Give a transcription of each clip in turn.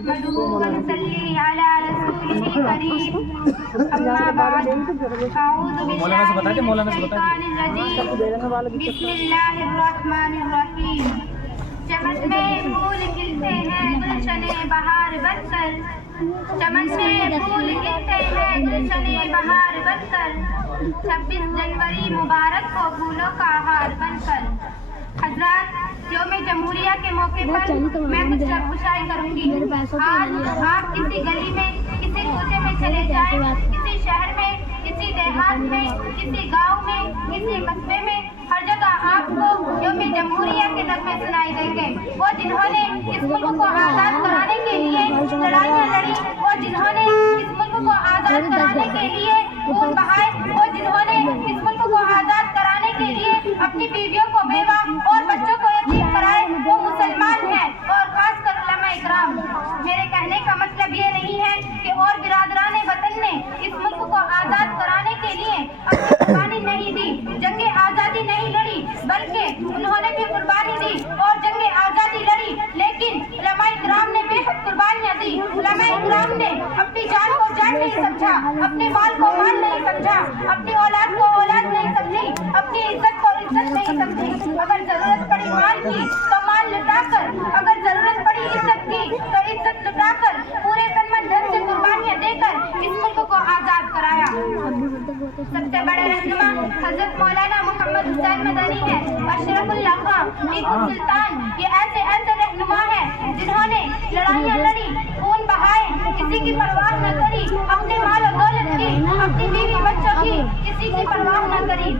نحمده ونصلي على رسوله الكريم اما بعد اعوذ باللہ من الشیطان الرجیم بسم اللہ الرحمن الرحیم چمن میں پھول کھلتے ہیں گلشن بہار بن کر چمن میں پھول کھلتے ہیں گلشن بہار بن کر 26 جنوری مبارک ہو پھولوں کا ہار بن کر حضرات یوم جمہوریہ کے موقع پر میں کچھ شرح کروں گی آج آپ کسی گلی میں کسی کوچے میں چلے جائیں کسی شہر میں کسی دیہات میں کسی گاؤں میں کسی قصبے میں ہر جگہ آپ کو یوم جمہوریہ کے نغمے سنائی دیں گے وہ جنہوں نے اس ملک کو آزاد کرانے کے لیے لڑائیاں لڑی وہ جنہوں نے اس ملک کو آزاد کرانے کے لیے خون بہائے وہ جنہوں نے اس ملک کو آزاد کرانے کے لیے اپنی بیویوں کو بیوہ اور بچوں کو یتیم کرائے وہ مسلمان ہیں اور خاص کر علماء اکرام میرے کہنے کا مطلب یہ نہیں ہے کہ اور برادران وطن نے اس ملک کو آزاد کرانے کے لیے اپنی قربانی نہیں دی جنگ آزادی نہیں لڑی بلکہ انہوں نے بھی قربانی دی اور جنگ آزادی لڑی لیکن علماء اکرام نے بے حد قربانیاں دی علماء اکرام نے اپنی جان کو جان نہیں سمجھا اپنے مال کو مال نہیں سمجھا اپنی اولاد کو اولاد نہیں سمجھی اپنی عزت کو عزت نہیں سمجھی اگر ضرورت پڑی مال کی تو مال لٹا کر اگر ضرورت پڑی عزت کی تو عزت لٹا کر پورے تن من دھن سے قربانیاں دے کر اس ملک کو آزاد کرایا سب سے بڑے رہنما حضرت مولانا محمد حسین مدنی ہے اشرف اللہ خان ٹیپو سلطان یہ ایسے رہنما ہیں جنہوں نے لڑائیاں لڑی خون بہائے کسی کی پرواہ نہ کری اپنے مال و دولت کی اپنی بیوی بچوں کی کسی کی پرواہ نہ کری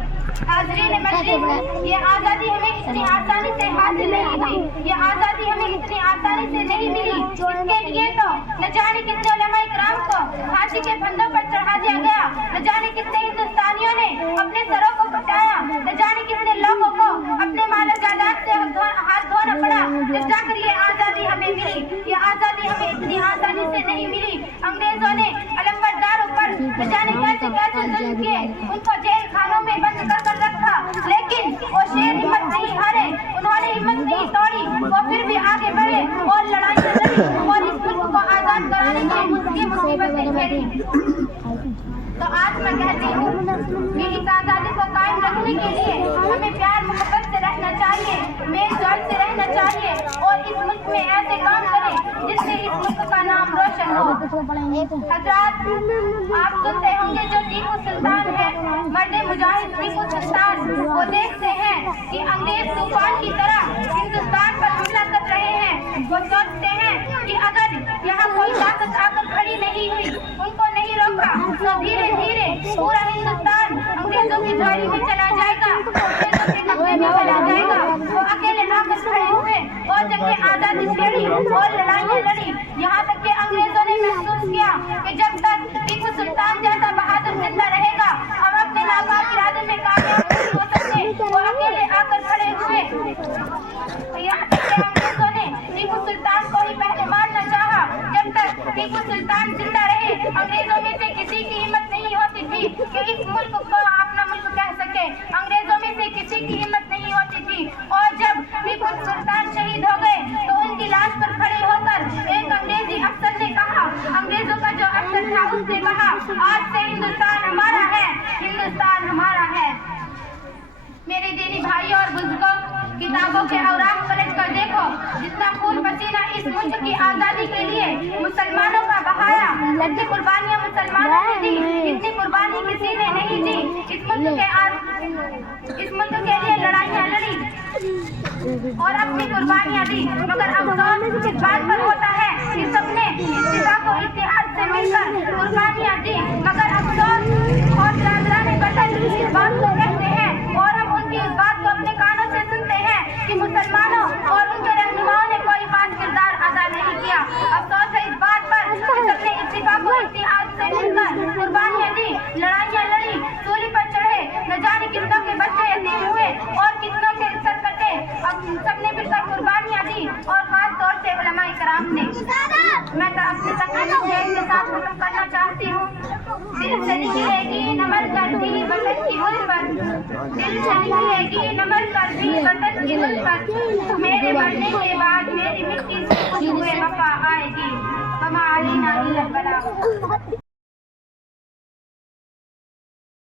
حاضرین مجلس یہ آزادی ہمیں اتنی آسانی سے حاصل نہیں ہوئی یہ آزادی ہمیں اتنی آسانی سے نہیں ملی اس کے لیے تو نہ جانے کتنے علماء اکرام کو پھانسی کے پھندوں پر چڑھا دیا گیا نہ جانے کتنے ہندوستانیوں نے اپنے سروں کو کٹایا نہ جانے کتنے لوگوں کو اپنے مال و جائیداد سے ہاتھ دھونا پڑا جب جا کر یہ آزادی ہمیں ملی یہ آزادی ہمیں اتنی آسانی سے نہیں ملی انگریزوں نے علمبرداروں پر نہ جانے کیسے ظلم کیے ان کو جیل خانوں میں بند کر رکھا لیکن وہ شیر ہمت نہیں ہارے انہوں نے ہمت نہیں توڑی وہ پھر بھی آگے بڑھے اور لڑائیاں لڑی اور اس ملک کو آزاد کرانے کی مصیبتیں جھیلی تو آج میں کہتی ہوں کہ اس آزادی کو قائم رکھنے کے لیے ہمیں پیار محبت سے رہنا چاہیے میل جول سے رہنا چاہیے اور اس ملک میں ایسے کام کریں جس سے اس ملک کا نام روشن ہو حضرات آپ سنتے ہوں گے جو ٹیپو سلطان ہے مرد مجاہد ٹیپو سلطان وہ دیکھتے ہیں کہ انگریز طوفان کی طرح ہندوستان پر حملہ کر رہے ہیں وہ سوچتے ہیں کہ اگر یہاں کوئی طاقت آ کر کھڑی نہیں ہوئی ان کو نہیں روکا تو دھیرے دھیرے پورا ہندوستان انگریزوں کی جھولی میں چلا جائے گا انگریزوں کے قبضے میں چلا جائے گا وہ اکیلے آ کر کھڑے ہوئے اور جنگ آزادی لڑی اور لڑائیاں لڑی یہاں تک کہ انگریزوں نے محسوس کیا کہ جب تک ٹیپو سلطان جیسا بہادر زندہ رہے گا ہم اپنے ناپاک ارادے میں کامیاب نہیں ہو سکتے وہ اکیلے آ کر کھڑے ہوئے یہاں تک کہ انگریزوں نے ٹیپو سلطان کو ہی پہلے مارنا چاہا جب تک ٹیپو سلطان زندہ رہے انگریزوں میں سے کسی کی ہمت نہیں ہوتی تھی کہ اس ملک کو اپنا ملک کہہ سکے انگریزوں میں سے کسی کی ہمت نہیں ہوتی تھی اور جب ٹیپو سلطان شہید ہو گئے تو ان کی لاش پر کھڑے ہو کر ایک انگریزی افسر نے کہا انگریزوں کا جو افسر تھا اس نے کہا آج سے ہندوستان ہمارا ہے ہندوستان ہمارا ہے میرے دینی بھائیوں اور بزرگوں کتابوں کے اوراق پلٹ کر دیکھو جتنا خون پسینہ اس ملک کی آزادی کے لیے مسلمانوں کا بہایا اتنی قربانیاں مسلمانوں نے دی اتنی قربانی کسی نے نہیں دی اس ملک کے لیے لڑائیاں لڑی اور اپنی قربانیاں دی مگر افسوس اس بات پر ہوتا ہے کہ سب نے اتفاق و اتحاد سے مل کر قربانیاں دی مگر افسوس اور برادران وطن اس بات کو کہتے ہیں اور ہم ان کی اس بات کو اپنے کانوں سے سنتے ہیں کہ مسلمانوں اور ان کے رہنماؤں نے کوئی خاص کردار ادا نہیں کیا افسوس ہے اس بات پر کہ سب نے اتفاق و اتحاد سے مل کر قربانیاں دی لڑائیاں لڑی سولی پر چڑھے نہ جانے کتنوں کے بچے یتیم ہوئے اور کتنوں کے سر کٹے اب سب نے مل کر قربانیاں دی اور خاص طور سے علماء کرام نے میں اپنی تقریر کے ساتھ ختم کرنا چاہتی ہوں دل سے نکلے گی نمر کر دی وطن کی الفت دل سے نکلے گی نمر کر دی وطن کی الفت میرے مرنے کے بعد میری مٹی سے خوشبوئے وفا آئے گی وما علينا إلا البلاغ.